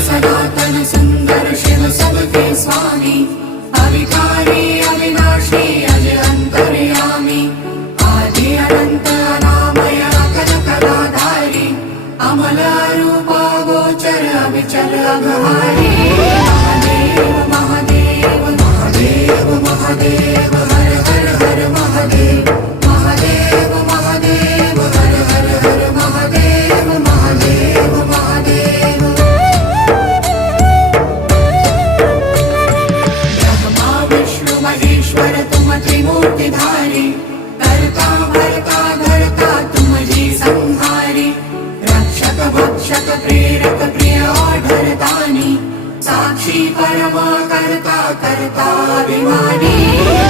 सनातन सुंदर शिव सबके स्वामी, अविकारी अविनाशी अज अंतर्यामी, आदि अनंत अनामय अखिल कलाधारी, अमल रूप गोचर अविचल अघहारी। महादेव महादेव महादेव महादेव हर हर हर महादेव, महादेव महादेव हर हर हर महादेव, महादेव महादेव। ब्रह्मा विष्णु महेश्वर तुम त्रिमूर्तिधारी, करता भरता धरता तुम जी संहारी, रक्षक भक्षक प्रेरक प्रिय ऑढरदानी, साक्षी परमा करता करता अभिमानी।